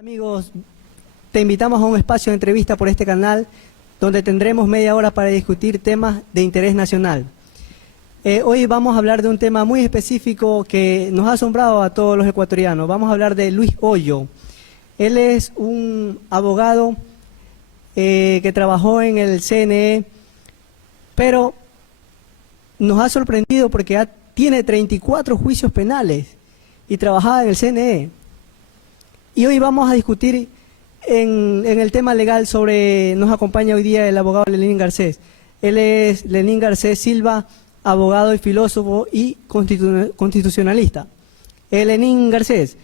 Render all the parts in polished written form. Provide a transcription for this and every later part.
Amigos, te invitamos a un espacio de entrevista por este canal donde tendremos media hora para discutir temas de interés nacional. Hoy vamos a hablar de un tema muy específico que nos ha asombrado a todos los ecuatorianos. Vamos a hablar de Luis Hoyo. Él es un abogado que trabajó en el CNE, pero nos ha sorprendido porque tiene 34 juicios penales y trabajaba en el CNE. Y hoy vamos a discutir en el tema legal nos acompaña hoy día el abogado Lenín Garcés. Él es Lenín Garcés Silva, abogado y filósofo y constitucionalista. Lenín Garcés,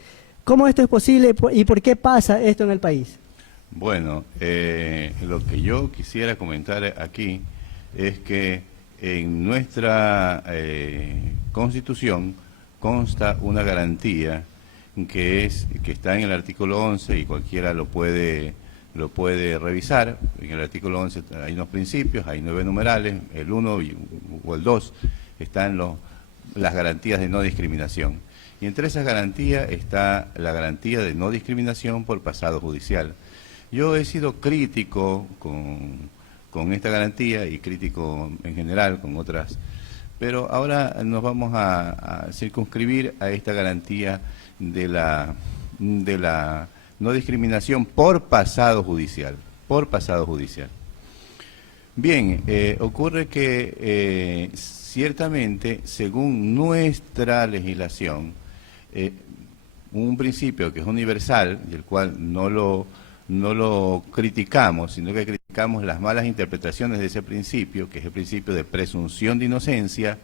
¿cómo esto es posible y por qué pasa esto en el país? Bueno, lo que yo quisiera comentar aquí es que en nuestra Constitución consta una garantía que está en el artículo 11 y cualquiera lo puede revisar. En el artículo 11 hay unos principios, hay 9 numerales, el 1 o el 2 están las garantías de no discriminación. Y entre esas garantías está la garantía de no discriminación por pasado judicial. Yo he sido crítico con esta garantía y crítico en general con otras, pero ahora nos vamos a circunscribir a esta garantía de la no discriminación por pasado judicial, Bien, ocurre que ciertamente, según nuestra legislación, un principio que es universal, y el cual no lo criticamos, sino que criticamos las malas interpretaciones de ese principio, que es el principio de presunción de inocencia,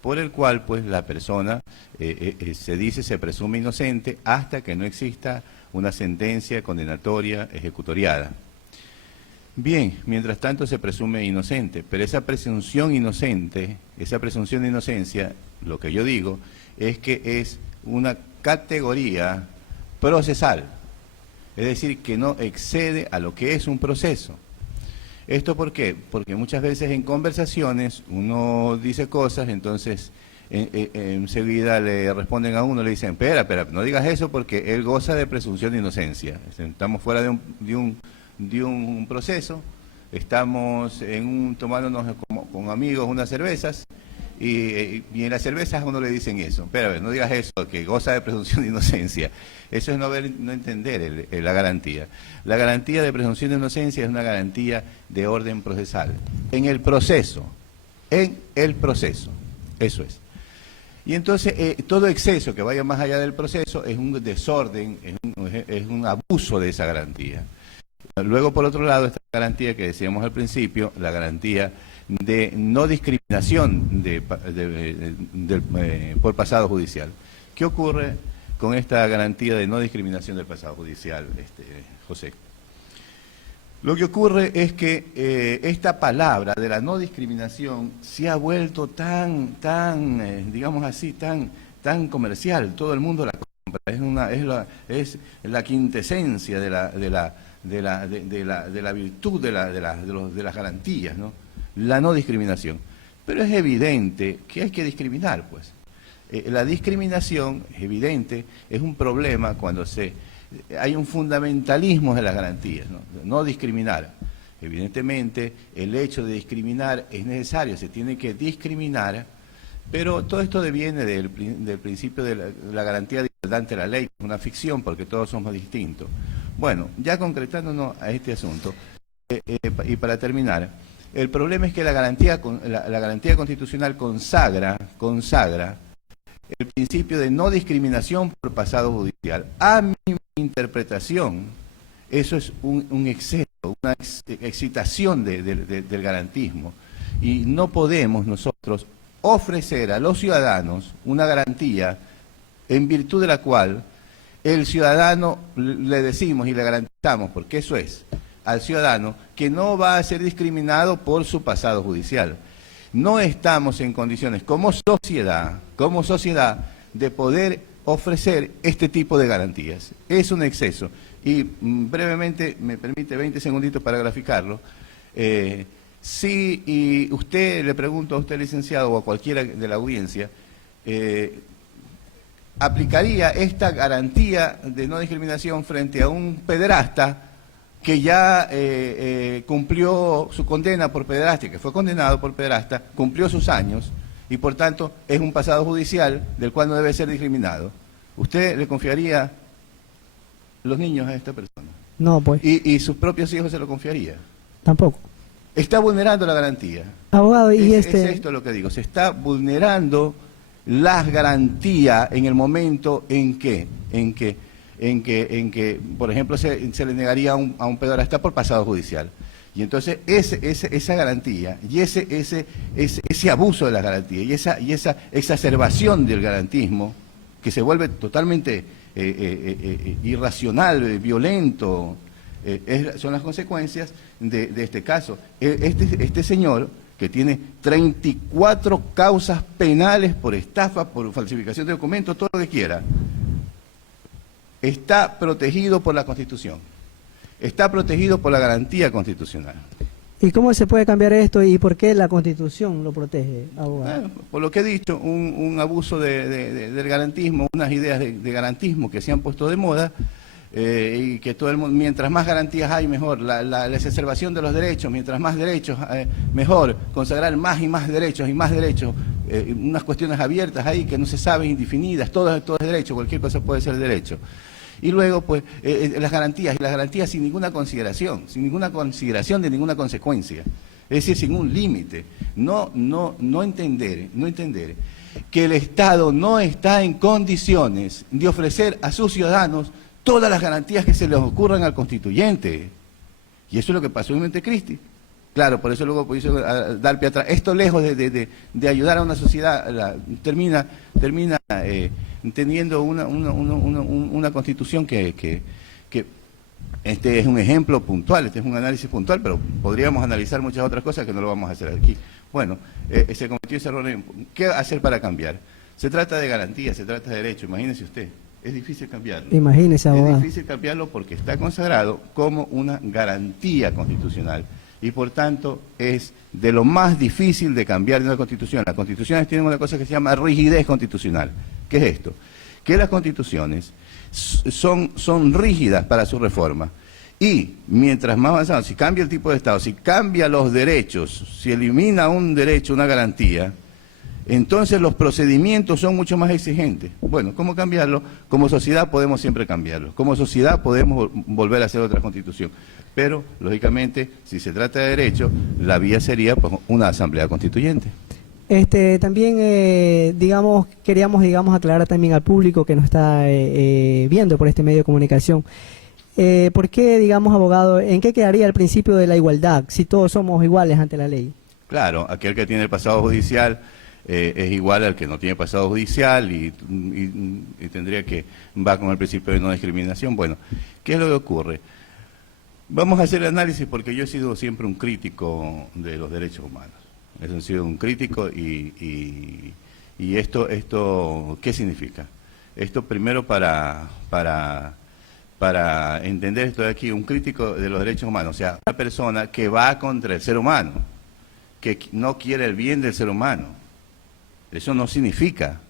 por el cual pues la persona se presume inocente hasta que no exista una sentencia condenatoria ejecutoriada. Bien, mientras tanto se presume inocente, pero esa presunción de inocencia, lo que yo digo, es que es una categoría procesal, es decir, que no excede a lo que es un proceso. ¿Esto por qué? Porque muchas veces en conversaciones uno dice cosas, entonces enseguida le responden a uno, le dicen, espera, no digas eso porque él goza de presunción de inocencia. Estamos fuera de un proceso, estamos tomándonos con amigos unas cervezas, y en las cervezas a uno le dicen eso, espera, no digas eso, que goza de presunción de inocencia. Eso es no entender la garantía. La garantía de presunción de inocencia es una garantía de orden procesal. En el proceso, eso es. Y entonces todo exceso que vaya más allá del proceso es un desorden, es un abuso de esa garantía. Luego, por otro lado, esta garantía que decíamos al principio, la garantía de no discriminación por pasado judicial. ¿Qué ocurre con esta garantía de no discriminación del pasado judicial, José? Lo que ocurre es que esta palabra de la no discriminación se ha vuelto digamos así, tan comercial. Todo el mundo la compra. Es la quintesencia de la virtud de las garantías, ¿no? La no discriminación. Pero es evidente que hay que discriminar, pues. La discriminación, es evidente, es un problema cuando hay un fundamentalismo de las garantías, ¿no? No discriminar. Evidentemente, el hecho de discriminar es necesario, se tiene que discriminar, pero todo esto deviene del principio de la garantía de igualdad ante la ley, una ficción porque todos somos distintos. Bueno, ya concretándonos a este asunto, y para terminar, el problema es que la garantía constitucional consagra el principio de no discriminación por pasado judicial. A mi interpretación, eso es un exceso, una excitación del garantismo. Y no podemos nosotros ofrecer a los ciudadanos una garantía en virtud de la cual el ciudadano le decimos y le garantizamos, porque eso es, al ciudadano, que no va a ser discriminado por su pasado judicial. No estamos en condiciones como sociedad, de poder ofrecer este tipo de garantías. Es un exceso. Y brevemente, me permite 20 segunditos para graficarlo. Si usted, le pregunto a usted, licenciado, o a cualquiera de la audiencia, aplicaría esta garantía de no discriminación frente a un pederasta que ya cumplió su condena por pederastia, que fue condenado por pederasta, cumplió sus años y por tanto es un pasado judicial del cual no debe ser discriminado. ¿Usted le confiaría los niños a esta persona? No, pues. ¿Y sus propios hijos se lo confiaría? Tampoco. Está vulnerando la garantía. Abogado, y es esto lo que digo, se está vulnerando las garantías en el momento en que, por ejemplo, se le negaría a un pederasta por pasado judicial. Y entonces esa garantía y ese abuso de la garantía y esa exacerbación del garantismo que se vuelve totalmente irracional, violento, son las consecuencias de este caso. Este señor, que tiene 34 causas penales por estafa, por falsificación de documentos, todo lo que quiera, está protegido por la Constitución, está protegido por la garantía constitucional. ¿Y cómo se puede cambiar esto y por qué la Constitución lo protege, abogado? Bueno, por lo que he dicho, un abuso del garantismo, unas ideas de garantismo que se han puesto de moda, y que todo el mundo, mientras más garantías hay, mejor. La exacerbación de los derechos, mientras más derechos, mejor. Consagrar más y más derechos, unas cuestiones abiertas ahí que no se saben, indefinidas, todo es derecho, cualquier cosa puede ser derecho. Y luego, pues, las garantías sin ninguna consideración de ninguna consecuencia, es decir, sin un límite. No entender que el Estado no está en condiciones de ofrecer a sus ciudadanos todas las garantías que se les ocurran al constituyente. Y eso es lo que pasó en Montecristi. Claro, por eso luego puso dar pie atrás. Esto, lejos de ayudar a una sociedad, termina teniendo una constitución que este es un ejemplo puntual, este es un análisis puntual, pero podríamos analizar muchas otras cosas que no lo vamos a hacer aquí. Bueno, se cometió ese error. ¿Qué hacer para cambiar? Se trata de garantía, se trata de derecho, imagínese usted. Es difícil cambiarlo. Imagínese, abogado. Es difícil cambiarlo porque está consagrado como una garantía constitucional y por tanto es de lo más difícil de cambiar de una constitución. Las constituciones tienen una cosa que se llama rigidez constitucional. ¿Qué es esto? Que las constituciones son rígidas para su reforma y mientras más avanzado, si cambia el tipo de Estado, si cambia los derechos, si elimina un derecho, una garantía, entonces los procedimientos son mucho más exigentes. Bueno, ¿cómo cambiarlo? Como sociedad podemos siempre cambiarlo. Como sociedad podemos volver a hacer otra constitución. Pero, lógicamente, si se trata de derecho, la vía sería pues, una asamblea constituyente. También, queríamos aclarar también al público que nos está viendo por este medio de comunicación. ¿Por qué, abogado, en qué quedaría el principio de la igualdad si todos somos iguales ante la ley? Claro, aquel que tiene el pasado judicial es igual al que no tiene pasado judicial y tendría que va con el principio de no discriminación. Bueno, ¿qué es lo que ocurre? Vamos a hacer el análisis porque yo he sido siempre un crítico de los derechos humanos. He sido un crítico y esto, ¿qué significa? Esto primero para entender esto de aquí, un crítico de los derechos humanos, o sea, una persona que va contra el ser humano, que no quiere el bien del ser humano. Eso no significa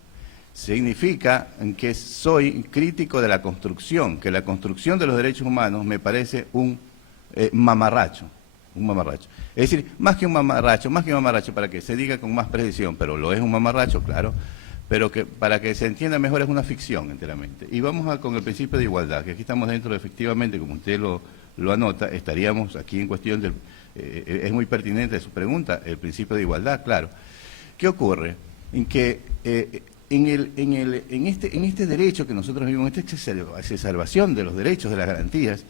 que soy crítico de la construcción, que la construcción de los derechos humanos me parece un mamarracho. Es decir, más que un mamarracho, para que se diga con más precisión, pero lo es un mamarracho, claro, pero que para que se entienda mejor es una ficción enteramente. Y vamos con el principio de igualdad, que aquí estamos dentro, efectivamente, como usted lo anota, estaríamos aquí en cuestión del... es muy pertinente su pregunta, el principio de igualdad, claro. ¿Qué ocurre? En que en este derecho que nosotros vivimos, en esta exacerbación de los derechos, de las garantías,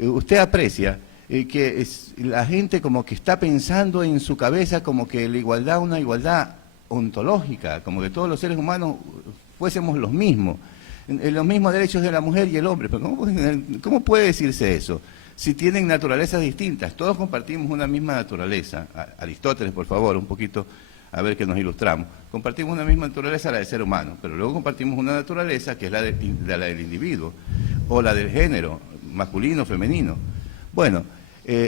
usted aprecia que la gente como que está pensando en su cabeza como que la igualdad, una igualdad ontológica, como que todos los seres humanos fuésemos los mismos derechos de la mujer y el hombre. Pero ¿cómo puede decirse eso? Si tienen naturalezas distintas, todos compartimos una misma naturaleza. Aristóteles, por favor, un poquito... a ver que nos ilustramos. Compartimos una misma naturaleza, la del ser humano, pero luego compartimos una naturaleza que es la del individuo, o la del género, masculino, femenino. Bueno,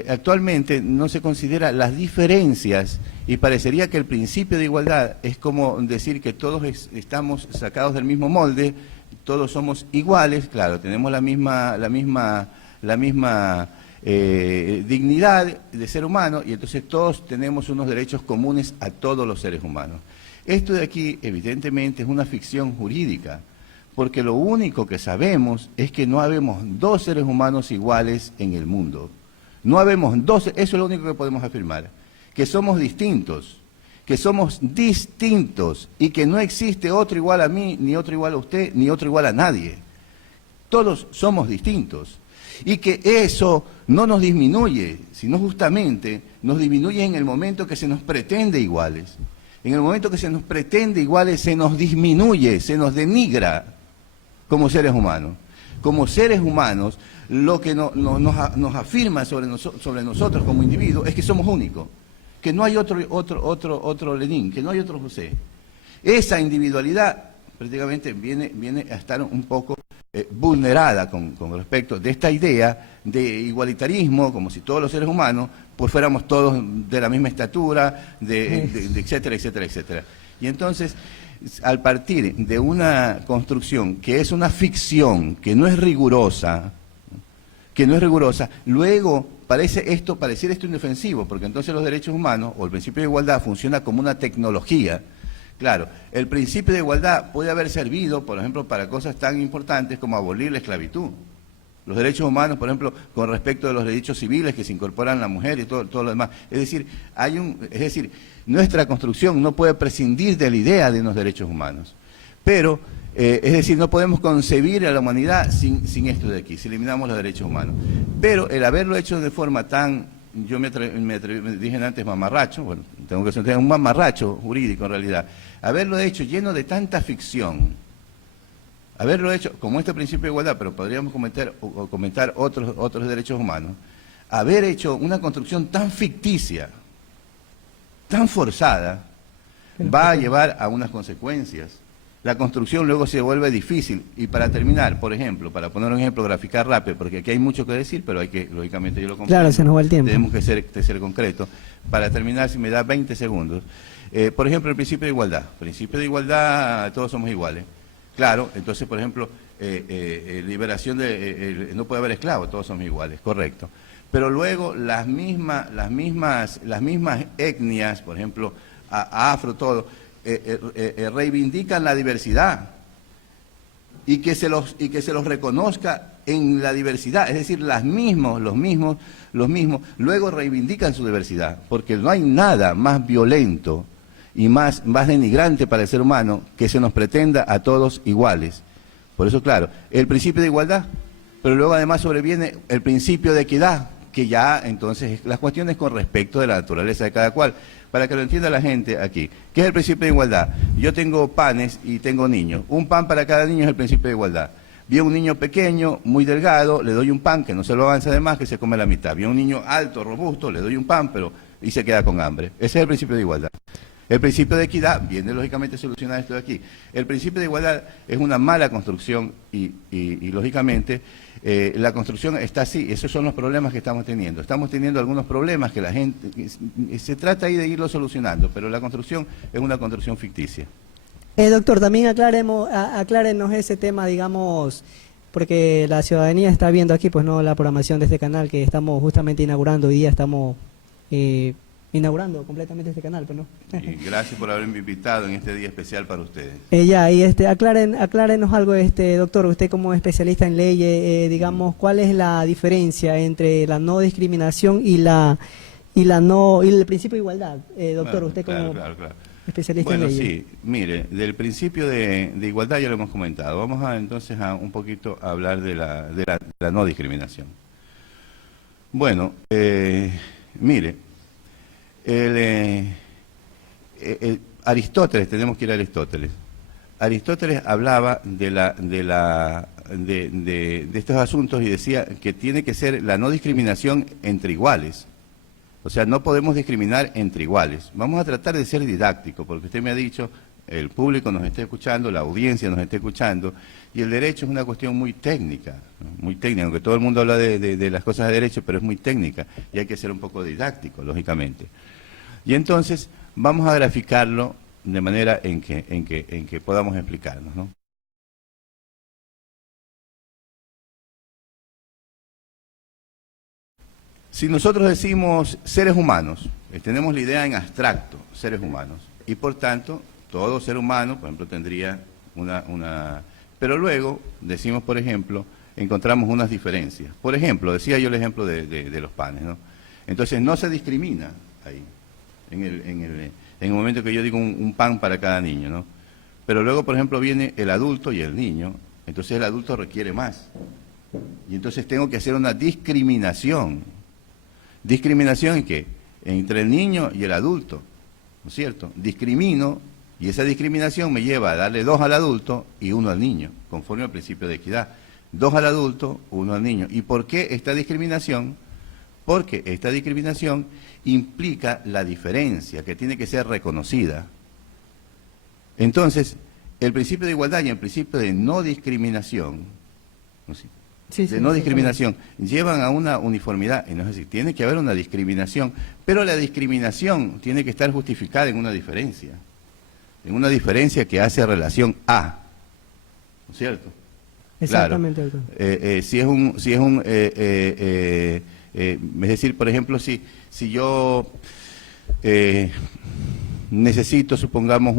actualmente no se considera las diferencias Y parecería que el principio de igualdad es como decir que todos estamos sacados del mismo molde, todos somos iguales, claro, tenemos la misma dignidad de ser humano y entonces todos tenemos unos derechos comunes a todos los seres humanos. Esto de aquí evidentemente es una ficción jurídica, porque lo único que sabemos es que no habemos dos seres humanos iguales en el mundo. No habemos dos, eso es lo único que podemos afirmar, que somos distintos y que no existe otro igual a mí, ni otro igual a usted, ni otro igual a nadie. Todos somos distintos. Y que eso no nos disminuye, sino justamente nos disminuye en el momento que se nos pretende iguales. En el momento que se nos pretende iguales, se nos disminuye, se nos denigra como seres humanos. Como seres humanos, lo que nos afirma sobre nosotros como individuos es que somos únicos, que no hay otro Lenin, que no hay otro José. Esa individualidad prácticamente viene a estar un poco vulnerada con respecto de esta idea de igualitarismo, como si todos los seres humanos pues fuéramos todos de la misma estatura, etcétera, etcétera, etcétera. Y entonces, al partir de una construcción que es una ficción, que no es rigurosa, luego pareciera esto indefensivo, porque entonces los derechos humanos o el principio de igualdad funciona como una tecnología. Claro, el principio de igualdad puede haber servido, por ejemplo, para cosas tan importantes como abolir la esclavitud. Los derechos humanos, por ejemplo, con respecto de los derechos civiles que se incorporan a la mujer y todo lo demás. Es decir, nuestra construcción no puede prescindir de la idea de unos derechos humanos. Pero, es decir, no podemos concebir a la humanidad sin esto de aquí, si eliminamos los derechos humanos. Pero el haberlo hecho de forma tan, yo me dije antes mamarracho, bueno, tengo que ser un mamarracho jurídico en realidad, haberlo hecho lleno de tanta ficción, haberlo hecho como este principio de igualdad, pero podríamos comentar otros derechos humanos, haber hecho una construcción tan ficticia, tan forzada, va a llevar a unas consecuencias. La construcción luego se vuelve difícil. Y para terminar, por ejemplo, para poner un ejemplo, graficar rápido, porque aquí hay mucho que decir, pero hay que, lógicamente, yo lo comprendo. Claro, se nos va el tiempo. Tenemos que ser concretos. Para terminar, si me da 20 segundos. Por ejemplo, el principio de igualdad. Principio de igualdad, todos somos iguales. Claro, entonces, por ejemplo, liberación no puede haber esclavos, todos somos iguales, correcto. Pero luego las mismas etnias, por ejemplo, afro, todo, reivindican la diversidad y que se los reconozca en la diversidad, es decir, los mismos luego reivindican su diversidad, porque no hay nada más violento y más denigrante para el ser humano que se nos pretenda a todos iguales. Por eso, claro, el principio de igualdad, pero luego además sobreviene el principio de equidad, que ya entonces las cuestiones con respecto de la naturaleza de cada cual. Para que lo entienda la gente aquí, ¿qué es el principio de igualdad? Yo tengo panes y tengo niños. Un pan para cada niño es el principio de igualdad. Vi a un niño pequeño, muy delgado, le doy un pan que no se lo avanza de más, que se come la mitad. Vi a un niño alto, robusto, le doy un pan, y se queda con hambre. Ese es el principio de igualdad. El principio de equidad viene lógicamente a solucionar esto de aquí. El principio de igualdad es una mala construcción y lógicamente la construcción está así. Esos son los problemas que estamos teniendo. Estamos teniendo algunos problemas que la gente, se trata ahí de irlo solucionando, pero la construcción es una construcción ficticia. Doctor, también aclárenos ese tema, digamos, porque la ciudadanía está viendo aquí, pues no, la programación de este canal que estamos justamente inaugurando. Hoy día estamos inaugurando completamente este canal, pues no. Y gracias por haberme invitado en este día especial para ustedes. Aclárenos algo, doctor, usted como especialista en leyes, digamos, ¿cuál es la diferencia entre la no discriminación y el principio de igualdad, doctor? Bueno, usted como claro. especialista en leyes. Bueno, sí, mire, del principio de igualdad ya lo hemos comentado. Vamos entonces a un poquito a hablar de la no discriminación. Bueno, mire, Aristóteles, tenemos que ir a Aristóteles. Aristóteles hablaba de estos asuntos y decía que tiene que ser la no discriminación entre iguales. O sea, no podemos discriminar entre iguales. Vamos a tratar de ser didácticos, porque usted me ha dicho, el público nos está escuchando, la audiencia nos está escuchando, y el derecho es una cuestión muy técnica, aunque todo el mundo habla de las cosas de derecho, pero es muy técnica, y hay que ser un poco didáctico, lógicamente. Y entonces vamos a graficarlo de manera en que podamos explicarnos, ¿no? Si nosotros decimos seres humanos, tenemos la idea en abstracto, seres humanos, y por tanto, todo ser humano, por ejemplo, tendría una... Pero luego decimos, por ejemplo, encontramos unas diferencias. Por ejemplo, decía yo el ejemplo de los panes, ¿no? Entonces no se discrimina ahí, en el momento que yo digo un pan para cada niño, ¿no? Pero luego, por ejemplo, viene el adulto y el niño, entonces el adulto requiere más. Y entonces tengo que hacer una discriminación. ¿Discriminación en qué? Entre el niño y el adulto, ¿no es cierto? Discrimino, y esa discriminación me lleva a darle 2 al adulto y 1 al niño, conforme al principio de equidad. 2 al adulto, 1 al niño. ¿Y por qué esta discriminación? Porque esta discriminación implica la diferencia, que tiene que ser reconocida. Entonces, el principio de igualdad y el principio de no discriminación, ¿no? De no discriminación, llevan a una uniformidad, y no es decir, tiene que haber una discriminación, pero la discriminación tiene que estar justificada en una diferencia que hace relación a, ¿no es cierto? Exactamente. Claro. Es decir, por ejemplo, si yo necesito, supongamos,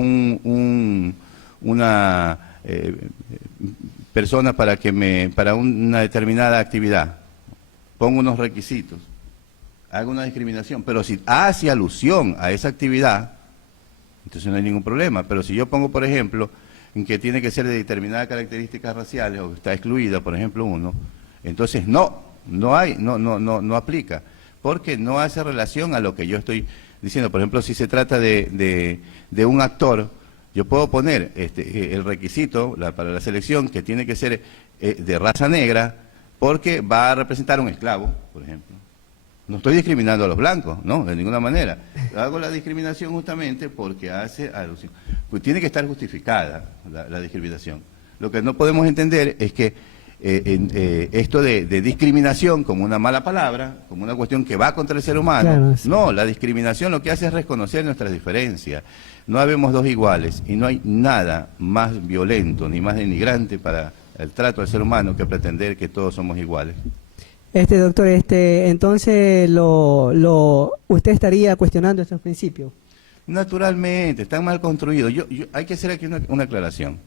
una persona para una determinada actividad, pongo unos requisitos, hago una discriminación, pero si hace alusión a esa actividad, entonces no hay ningún problema. Pero si yo pongo, por ejemplo, en que tiene que ser de determinadas características raciales o que está excluida, por ejemplo, uno, entonces no aplica, porque no hace relación a lo que yo estoy diciendo. Por ejemplo, si se trata de un actor, yo puedo poner el requisito para la selección que tiene que ser de raza negra porque va a representar un esclavo, por ejemplo. No estoy discriminando a los blancos, no, de ninguna manera. Hago la discriminación justamente porque hace alusión. Pues tiene que estar justificada la discriminación. Lo que no podemos entender es que esto de discriminación como una mala palabra, como una cuestión que va contra el ser humano, claro, sí. No, la discriminación lo que hace es reconocer nuestras diferencias. No habemos dos iguales y no hay nada más violento ni más denigrante para el trato del ser humano que pretender que todos somos iguales. Doctor, entonces usted estaría cuestionando estos principios. Naturalmente, están mal construidos. Hay que hacer aquí una aclaración.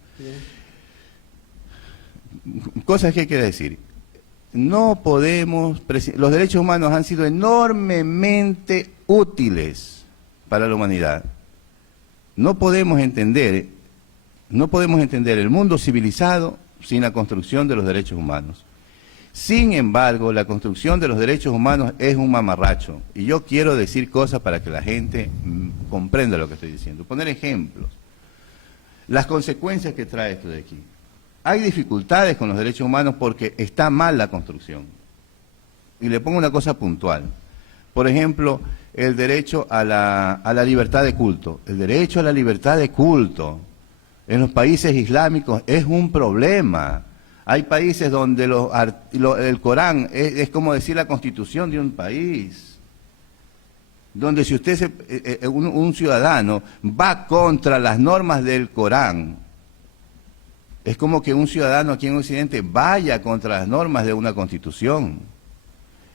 Cosas que hay que decir. No podemos, los derechos humanos han sido enormemente útiles para la humanidad. No podemos entender el mundo civilizado sin la construcción de los derechos humanos. Sin embargo, la construcción de los derechos humanos es un mamarracho. Y yo quiero decir cosas para que la gente comprenda lo que estoy diciendo. Poner ejemplos. Las consecuencias que trae esto de aquí. Hay dificultades con los derechos humanos porque está mal la construcción. Y le pongo una cosa puntual. Por ejemplo, el derecho a la libertad de culto. El derecho a la libertad de culto en los países islámicos es un problema. Hay países donde el Corán es como decir la constitución de un país. Donde si usted, un ciudadano, va contra las normas del Corán, es como que un ciudadano aquí en Occidente vaya contra las normas de una constitución.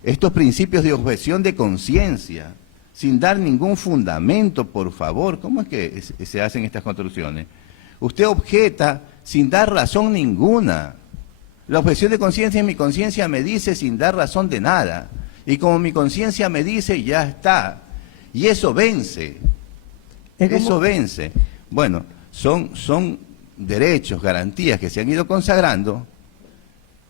Estos principios de objeción de conciencia, sin dar ningún fundamento, por favor, ¿cómo es que se hacen estas construcciones? Usted objeta sin dar razón ninguna. La objeción de conciencia es mi conciencia me dice sin dar razón de nada. Y como mi conciencia me dice, ya está. Y eso vence. Eso vence. Bueno, son derechos, garantías que se han ido consagrando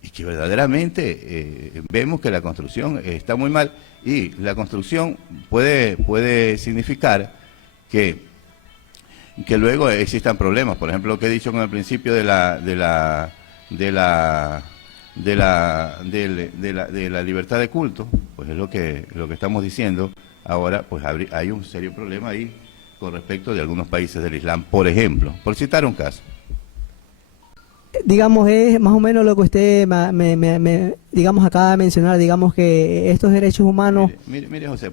y que verdaderamente vemos que la construcción está muy mal. Y la construcción puede significar que luego existan problemas. Por ejemplo, lo que he dicho con el principio de la libertad de culto, pues es lo que estamos diciendo. Ahora, pues hay un serio problema ahí con respecto de algunos países del Islam, por ejemplo, por citar un caso. Digamos, es más o menos lo que usted digamos, acaba de mencionar, digamos que estos derechos humanos... Mire José,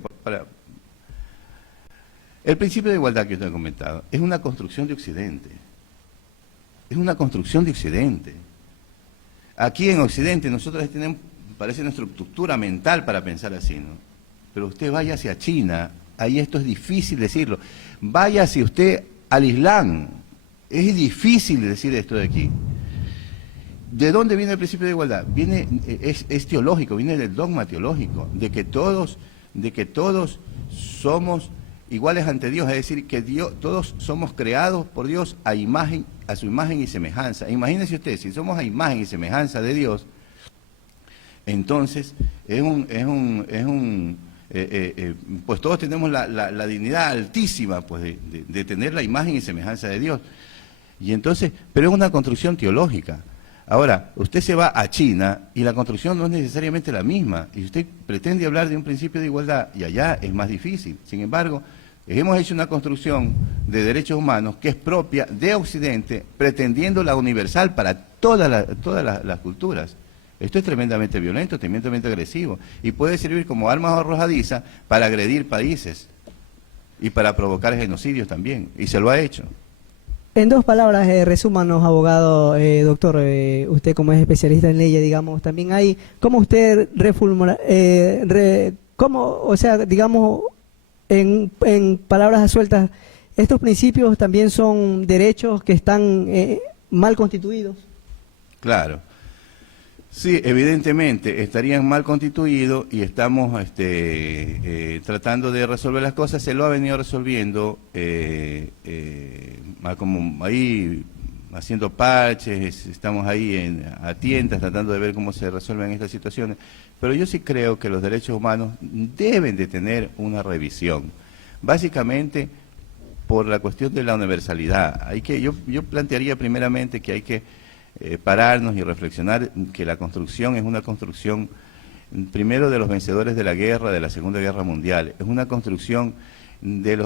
El principio de igualdad que usted ha comentado es una construcción de Occidente. Es una construcción de Occidente. Aquí en Occidente nosotros tenemos, parece nuestra estructura mental para pensar así, ¿no? Pero usted vaya hacia China, ahí esto es difícil decirlo. Vaya hacia usted al Islam, es difícil decir esto de aquí. ¿De dónde viene el principio de igualdad? Viene, es teológico, viene del dogma teológico, de que todos somos iguales ante Dios, es decir, que todos somos creados por Dios a su imagen y semejanza. Imagínense usted, si somos a imagen y semejanza de Dios, entonces pues todos tenemos la dignidad altísima, pues, de tener la imagen y semejanza de Dios. Y entonces, pero es una construcción teológica. Ahora, usted se va a China y la construcción no es necesariamente la misma, y usted pretende hablar de un principio de igualdad, y allá es más difícil. Sin embargo, hemos hecho una construcción de derechos humanos que es propia de Occidente, pretendiendo la universal para todas las culturas. Esto es tremendamente violento, tremendamente agresivo, y puede servir como arma arrojadiza para agredir países y para provocar genocidios también, y se lo ha hecho. En dos palabras, resúmanos, abogado, doctor, usted como es especialista en leyes, digamos, también hay, ¿cómo usted o sea, digamos, en palabras sueltas, estos principios también son derechos que están mal constituidos? Claro. Sí, evidentemente estarían mal constituidos y estamos tratando de resolver las cosas. Se lo ha venido resolviendo como ahí haciendo parches, estamos ahí a tientas tratando de ver cómo se resuelven estas situaciones. Pero yo sí creo que los derechos humanos deben de tener una revisión, básicamente por la cuestión de la universalidad. Yo plantearía primeramente que hay que pararnos y reflexionar que la construcción es una construcción, primero, de los vencedores de la guerra, de la Segunda Guerra Mundial. Es una construcción de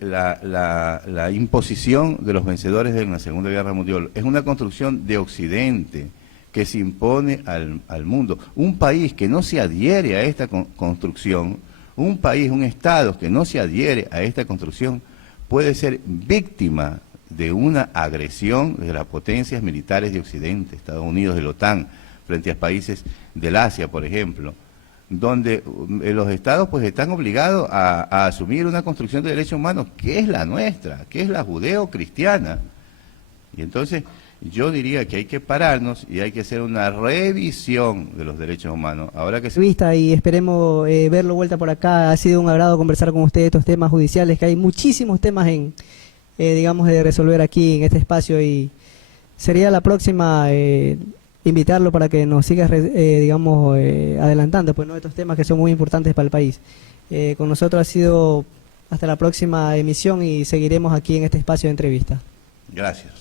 la imposición de los vencedores de la Segunda Guerra Mundial. Es una construcción de Occidente que se impone al mundo. Un país que no se adhiere a esta construcción, un Estado que no se adhiere a esta construcción, puede ser víctima de una agresión de las potencias militares de Occidente, Estados Unidos, de la OTAN, frente a países del Asia, por ejemplo, donde los estados pues están obligados a asumir una construcción de derechos humanos que es la nuestra, que es la judeo-cristiana. Y entonces yo diría que hay que pararnos y hay que hacer una revisión de los derechos humanos. Ahora que y esperemos verlo vuelta por acá. Ha sido un agrado conversar con usted de estos temas judiciales, que hay muchísimos temas digamos, de resolver aquí en este espacio, y sería la próxima invitarlo para que nos siga, digamos, adelantando, pues, ¿no?, estos temas que son muy importantes para el país. Con nosotros ha sido hasta la próxima emisión y seguiremos aquí en este espacio de entrevista. Gracias.